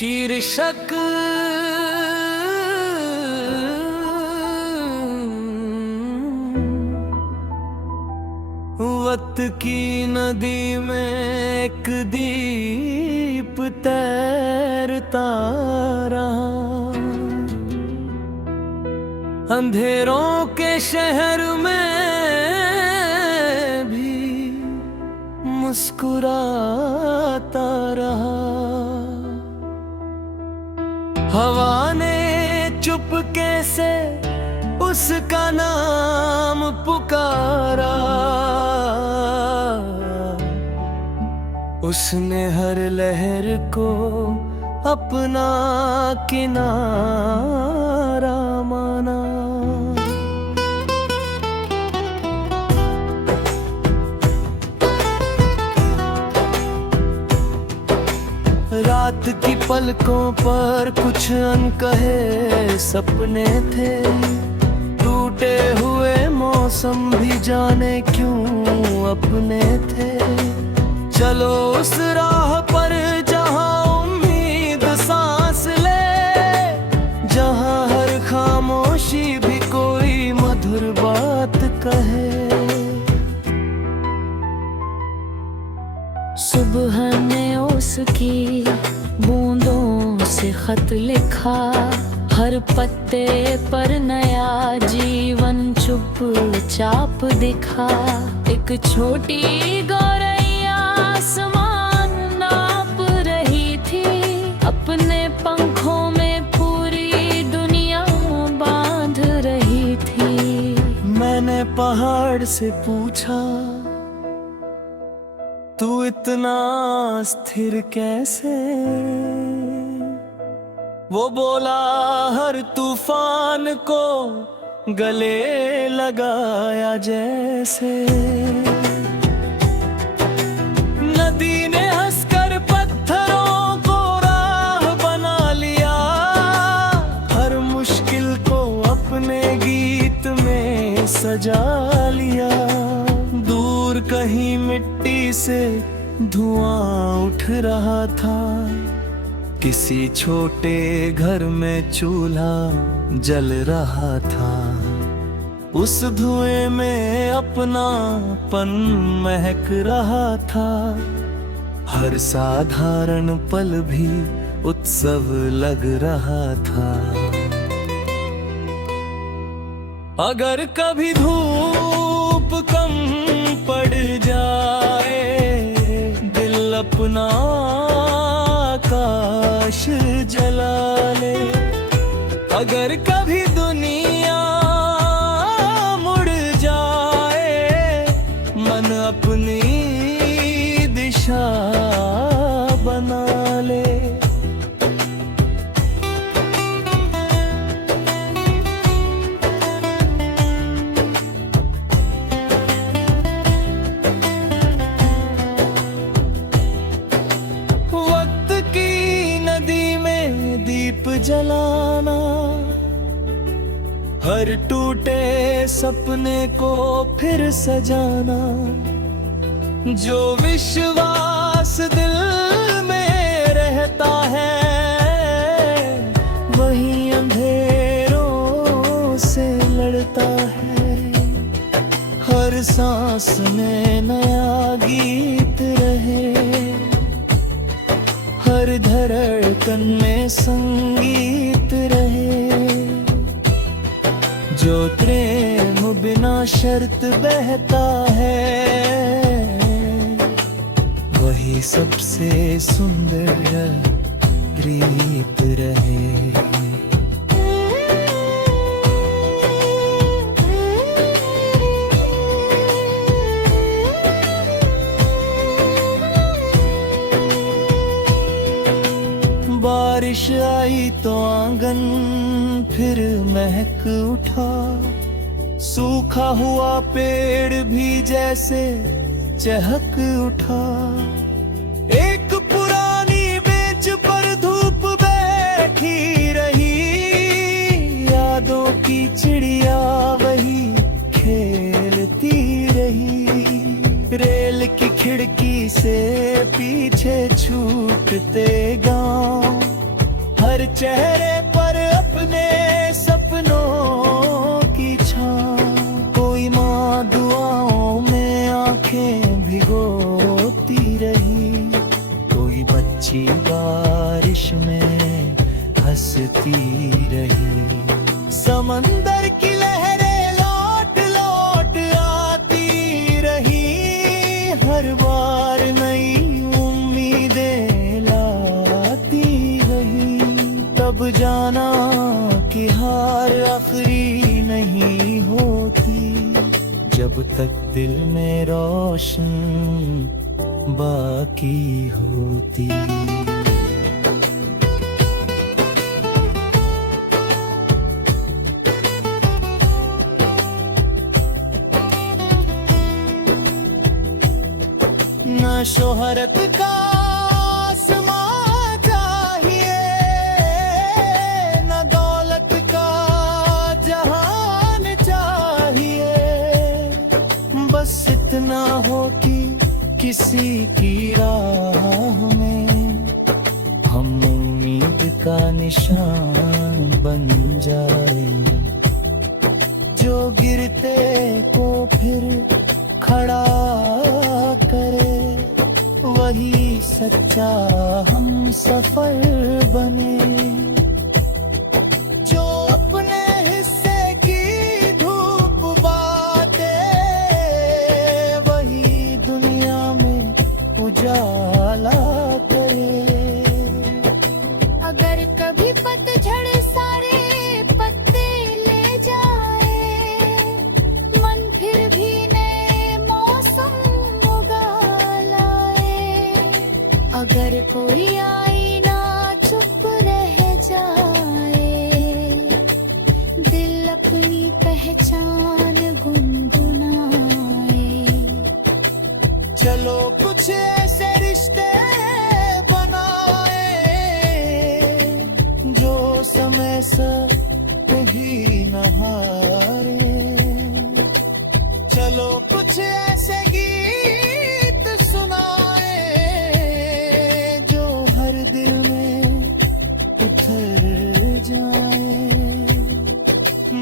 शीर्षक वक्त की नदी में एक दीप तैरता रहा, अंधेरों के शहर में भी मुस्कुराता रहा। हवा ने चुपके से उसका नाम पुकारा, उसने हर लहर को अपना किनारा माना। रात की पलकों पर कुछ अनकहे सपने थे, टूटे हुए मौसम भी जाने क्यों अपने थे। चलो उस राह पर जहां उम्मीद सांस ले, जहां हर खामोशी भी कोई मधुर बात कहे। सुबह ने उसकी बूंदों से खत लिखा, हर पत्ते पर नया जीवन चुपचाप दिखा। एक छोटी गौरैया आसमान नाप रही थी, अपने पंखों में पूरी दुनिया बांध रही थी। मैंने पहाड़ से पूछा, तू इतना स्थिर कैसे? वो बोला, हर तूफान को गले लगाया जैसे। नदी ने हंसकर पत्थरों को राह बना लिया, हर मुश्किल को अपने गीत में सजा लिया। दूर कहीं मिट्टी से धुआं उठ रहा था, किसी छोटे घर में चूल्हा जल रहा था। उस धुएं में अपनापन महक रहा था, हर साधारण पल भी उत्सव लग रहा था। अगर कभी धूप कम पड़ जाए, दिल अपना आकाश जला ले। अगर कभी दुनिया मुड़ जाए, मन अपनी दिशा बना ले। जलाना, हर टूटे सपने को फिर सजाना। जो विश्वास दिल में रहता है, वही अंधेरों से लड़ता है। हर सांस में नया गीत रहे, हर धड़कन में संगीत रहे। जो प्रेम बिना शर्त बहता है, वही सबसे सुंदर प्रीत रहे। बारिश आई तो आंगन फिर महक उठा, सूखा हुआ पेड़ भी जैसे चहक उठा। एक पुरानी बेंच पर धूप बैठी रही, यादों की चिड़िया वही खेलती रही। रेल की खिड़की से पीछे छूटते गांव, हर चेहरे पर अपने सपनों की छाँव। कोई माँ दुआओं में आंखें भिगोती रही, कोई बच्ची बारिश में हंसती रही। समंदर की लहरें लौट लौट आती रही, हर बार नई उम्मीदें लाती रही। तब जाना कि हार आखिरी नहीं होती, जब तक दिल में रोशन बाकी होती। न शोहरत का आसमां चाहिए, न दौलत का जहान चाहिए। बस इतना हो कि किसी की राह में हम उम्मीद का निशान बन जाए, जो गिरते को फिर खड़ा करे। वही सच्चा हम सफल बने, जो अपने हिस्से की धूप बाते। वही दुनिया में उजाला करे। अगर कभी पतझड़ सारे पत्ते ले जाए, मन फिर भी नए मौसम उगा लाए। अगर कोई आईना चुप रह जाए, दिल अपनी पहचान गुनगुनाए। चलो कुछ ऐसे रिश्ते बनाए, जो समय से कभी न हारे। चलो कुछ ऐसे गीत सुनाए, जो हर दिल में उतर जाए।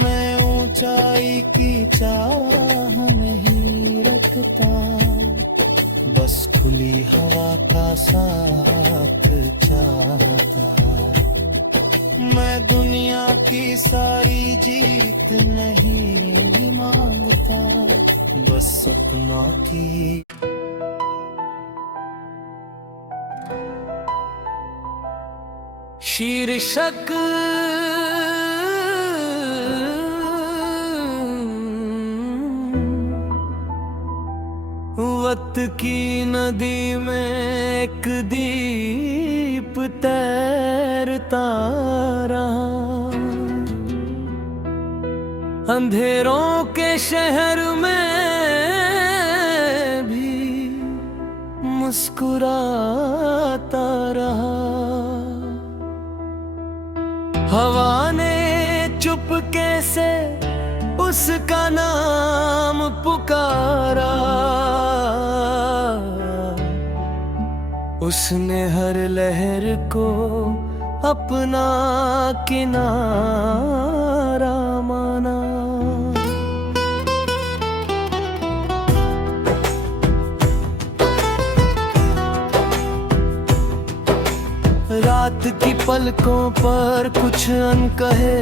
मैं ऊंचाई की चाह नहीं रखता, बस खुली हवा का साथ चाहता। मैं दुनिया की सारी जीत नहीं मांगता, बस सपना की। शीर्षक वक्त की नदी में एक दीप तैरता रहा। अंधेरों के शहर में भी मुस्कुराता रहा। हवा ने चुपके से उसका नाम पुकारा। उसने हर लहर को अपना किनारा माना। रात की पलकों पर कुछ अनकहे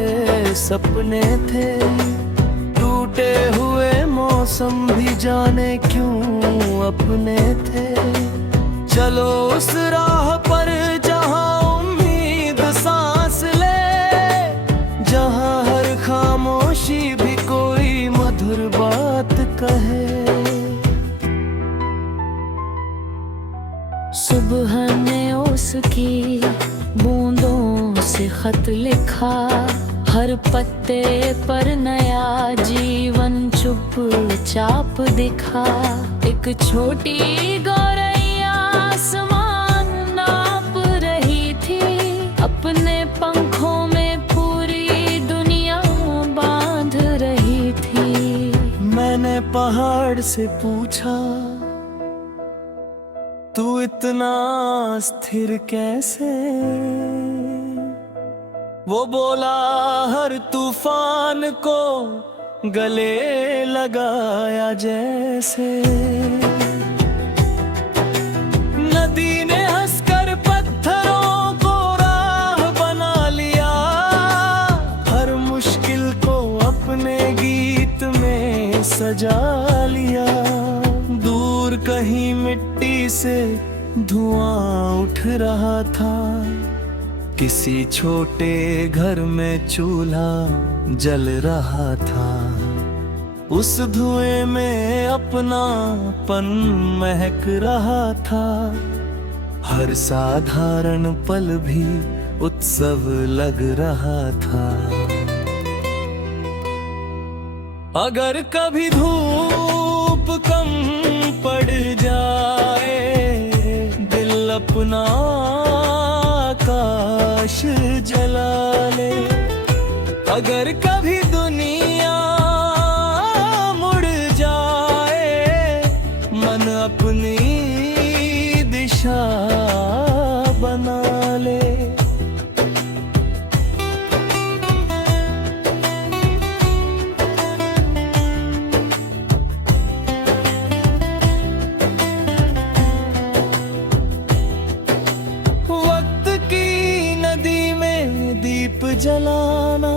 सपने थे। टूटे हुए मौसम भी जाने क्यों अपने थे। चलो उस राह पर जहां उम्मीद सांस ले, जहां हर खामोशी भी कोई मधुर बात कहे। सुबह ने उसकी बूंदों से खत लिखा। हर पत्ते पर नया जीवन चुपचाप दिखा। एक छोटी गौरैया आसमान नाप रही थी। अपने पंखों में पूरी दुनिया बांध रही थी। मैंने पहाड़ से पूछा, तू इतना स्थिर कैसे? वो बोला हर तूफान को गले लगाया जैसे। नदी ने हंसकर पत्थरों को राह बना लिया, हर मुश्किल को अपने गीत में सजा लिया। दूर कहीं मिट्टी से धुआं उठ रहा था, किसी छोटे घर में चूल्हा जल रहा था। उस धुएं में अपनापन महक रहा था, हर साधारण पल भी उत्सव लग रहा था। अगर कभी धूप कम पड़ जाए, दिल अपना आकाश जला ले। अगर कभी दुनिया मुड़ जाए, मन अपनी दिशा बना ले। दीप जलाना,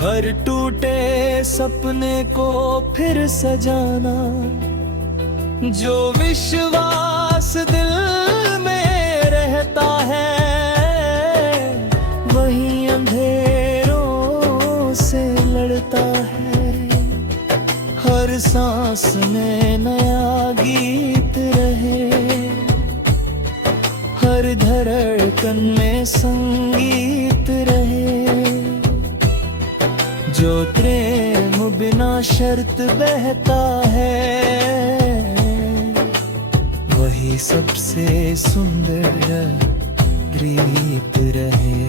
हर टूटे सपने को फिर सजाना। जो विश्वास दिल में रहता है, वही अंधेरों से लड़ता है। हर सांस में नया गीत रहे, हर धड़कन में संगीत रहे। जो प्रेम बिना शर्त बहता है, वही सबसे सुंदर गीत रहे।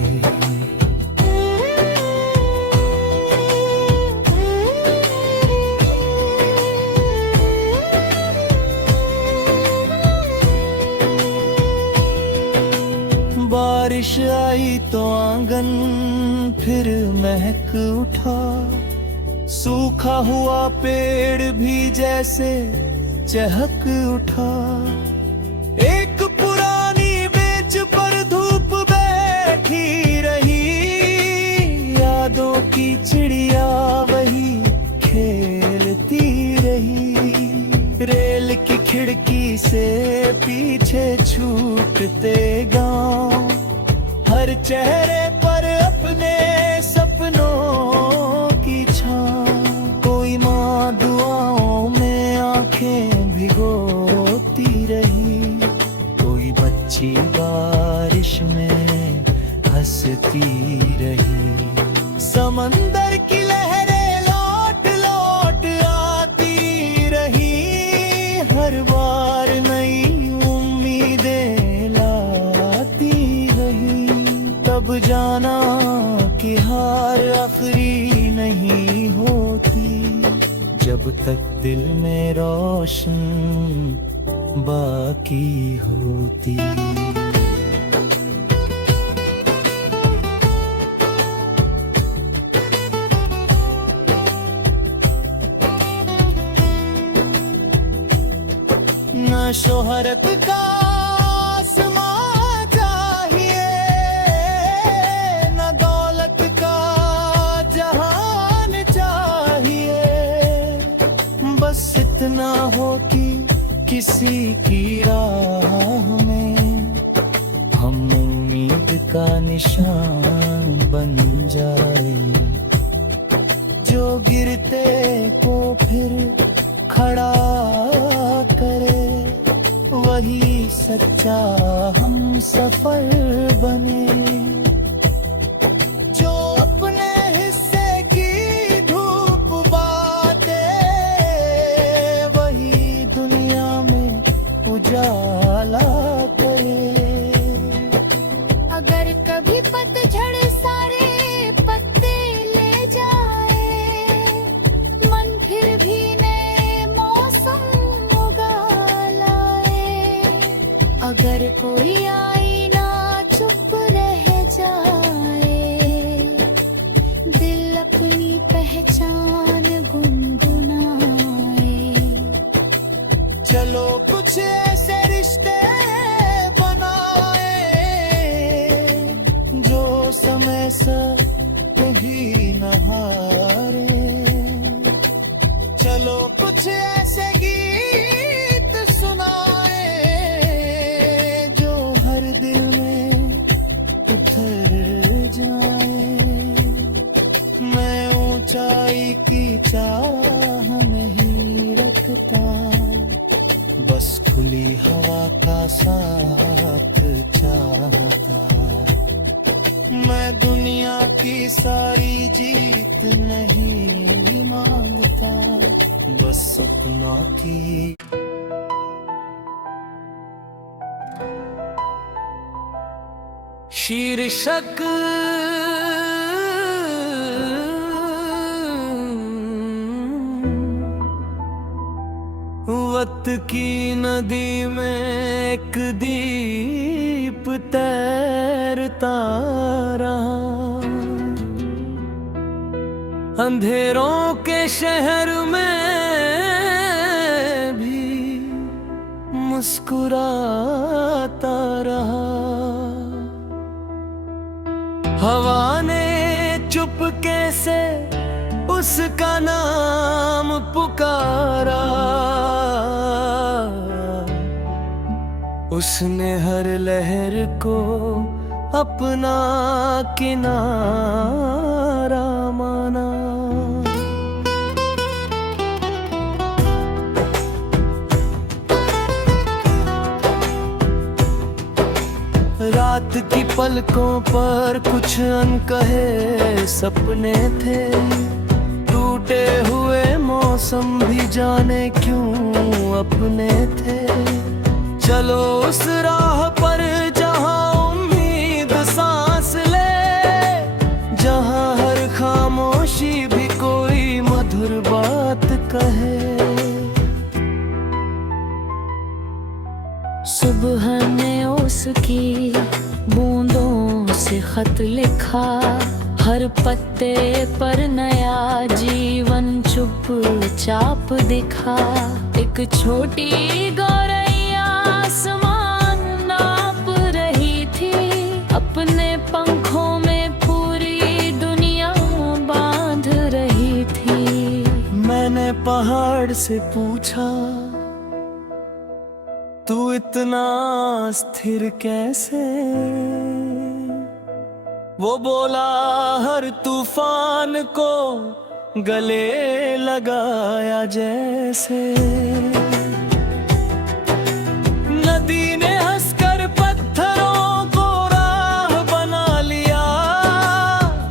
बारिश आई तो आंगन फिर महक उठा, सूखा हुआ पेड़ भी जैसे चहक उठा। एक पुरानी बेंच पर धूप बैठी रही, यादों की चिड़िया वही खेलती रही। रेल की खिड़की से पीछे छूटते गांव, हर चेहरे पर अपने सपनों की छाँव। कोई माँ दुआओं में आंखें भिगोती रही, कोई बच्ची बारिश में हंसती रही। समंदर की लहरें लौट लौट आती रही, हर बार नई उम्मीदें लाती रही। तब जाना कि हार आखिरी नहीं होती, जब तक दिल में रोशन बाकी होती। न शोहरत का आसमां चाहिए, न दौलत का जहान चाहिए। बस इतना हो कि किसी की राह में हम उम्मीद का निशान बन जाए। जो गिरते को फिर खड़ा करे, वही सच्चा हम सफल बने। जो अपने हिस्से की धूप बाते, वही दुनिया में उजाला करे। अगर कभी पतझड़ सारे पत्ते ले जाए, मन फिर भी नए मौसम उगा लाए। अगर कोई आईना चुप रह जाए, चलो कुछ ऐसे रिश्ते बनाए जो समय से भी न हारे। चलो कुछ ऐसे गीत सुनाए जो हर दिल में उतर जाए। मैं ऊंचाई की चाह नहीं रखता, बस खुली हवा का साथ चाहता। मैं दुनिया की सारी जीत नहीं मांगता, बस सपनों की। शीर्षक वक्त की नदी में एक दीप तैरता रहा। अंधेरों के शहर में भी मुस्कुराता रहा। हवा ने चुपके से उसका नाम पुकारा। उसने हर लहर को अपना किनारा माना। रात की पलकों पर कुछ अनकहे सपने थे। टूटे हुए मौसम भी जाने क्यों अपने थे। चलो उस राह पर जहां उम्मीद सांस ले, जहां हर खामोशी भी कोई मधुर बात कहे। सुबह ने उसकी बूंदों से खत लिखा। हर पत्ते पर नया जीवन चुपचाप दिखा। एक छोटी गौरैया आसमान नाप रही थी। अपने पंखों में पूरी दुनिया बांध रही थी। मैंने पहाड़ से पूछा, तू इतना स्थिर कैसे? वो बोला, हर तूफान को गले लगाया जैसे। नदी ने हंसकर पत्थरों को राह बना लिया।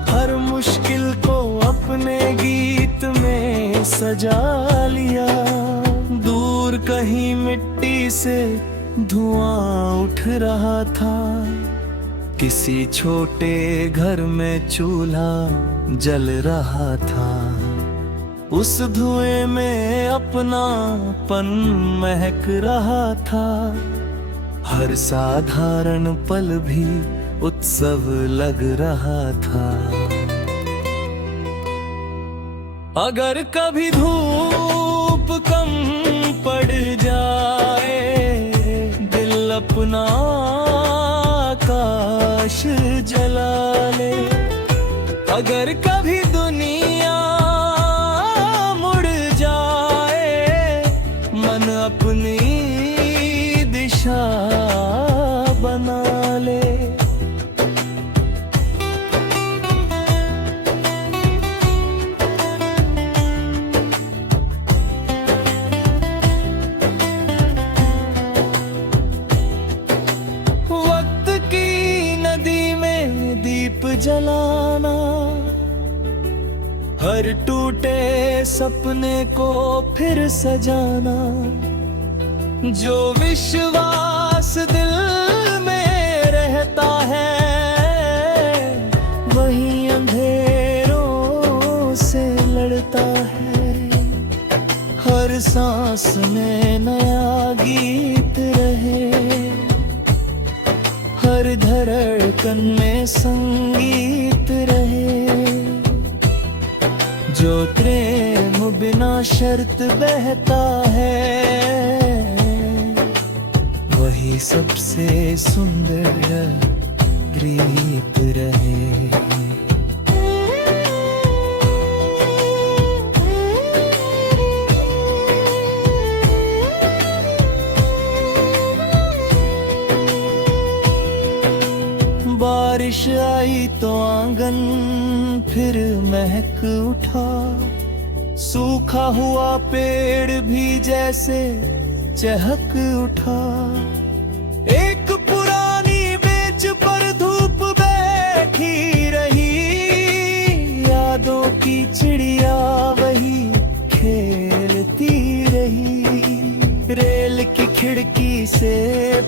हर मुश्किल को अपने गीत में सजा लिया। दूर कहीं मिट्टी से धुआं उठ रहा था। किसी छोटे घर में चूल्हा जल रहा था। उस धुएं में अपनापन महक रहा था। हर साधारण पल भी उत्सव लग रहा था। अगर कभी धूप कम पड़ जाए, दिल अपना आकाश जला ले। अगर कभी दुनिया मुड़ जाए, मन अपनी दिशा बना ले। जलाना, हर टूटे सपने को फिर सजाना। जो विश्वास दिल में रहता है, वही अंधेरों से लड़ता है। हर सांस में नया गीत रहे, हर धड़कन में संगीत रहे। जो प्रेम बिना शर्त बहता है, ये सबसे सुंदर रीत रहे। बारिश आई तो आंगन फिर महक उठा, सूखा हुआ पेड़ भी जैसे चहक उठा। एक पुरानी बेंच पर धूप बैठी रही, यादों की चिड़िया वही खेलती रही। रेल की खिड़की से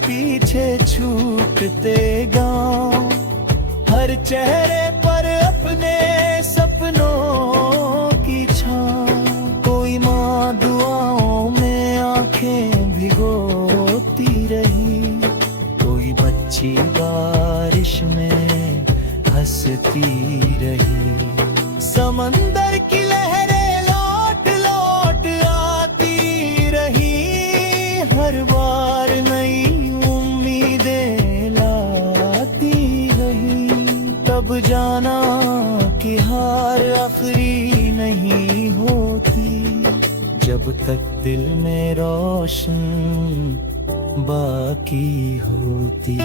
पीछे छूटते गांव, हर चेहरे पर अपने सपनों की छाँव। कोई माँ दुआओं में आंखें भिगोती रही, कोई बच्ची बारिश में हंसती रही। समंदर की लहरें लौट लौट आती रही, हर बार नई उम्मीदें लाती रही। तब जाना कि हार आखिरी नहीं होती, जब तक दिल में रोशन बाकी होती।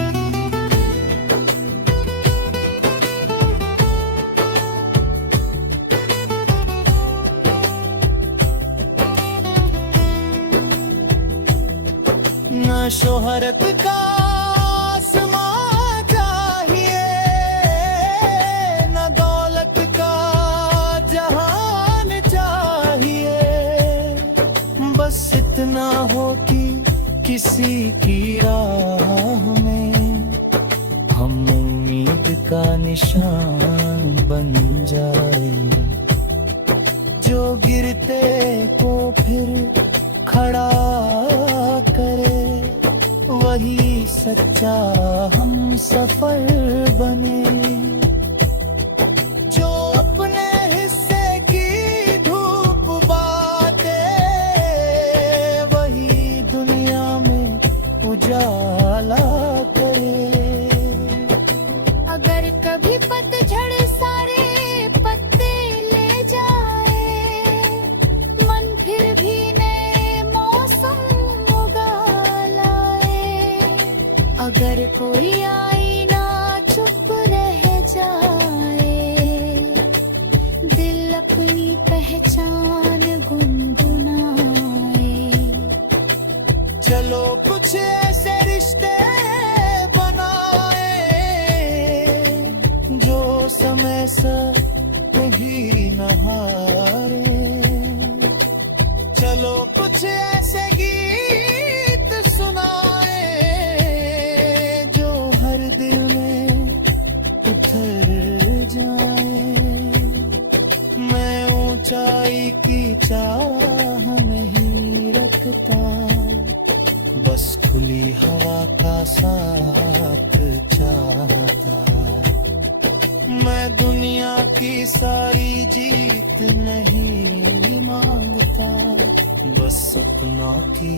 न शोहरत का आसमां चाहिए, न दौलत का जहान चाहिए। बस इतना हो कि किसी की राह में हम उम्मीद का निशान बन जाए, जो गिरते को फिर खड़ा करे। वही सच्चा हम सफल बने, जो अपने हिस्से की धूप बाते। वही दुनिया में उजाला करे। अगर कभी पतझड़ सारे पत्ते ले जाए, मन फिर भी नए मौसम उगा लाए। अगर कोई आईना चुप रह जाए, दिल अपनी पहचान गुनगुनाए। चलो कुछ ऐसे रिश्ते बनाए, जो समय से भी न हारे। चलो कुछ ऐसे गीत सुनाए, जो हर दिल में उतर जाए। मैं ऊंचाई की चाह नहीं रखता, बस खुली हवा का साथ चाहता। मैं दुनिया की सारी जीत नहीं मांगता, बस सपनों की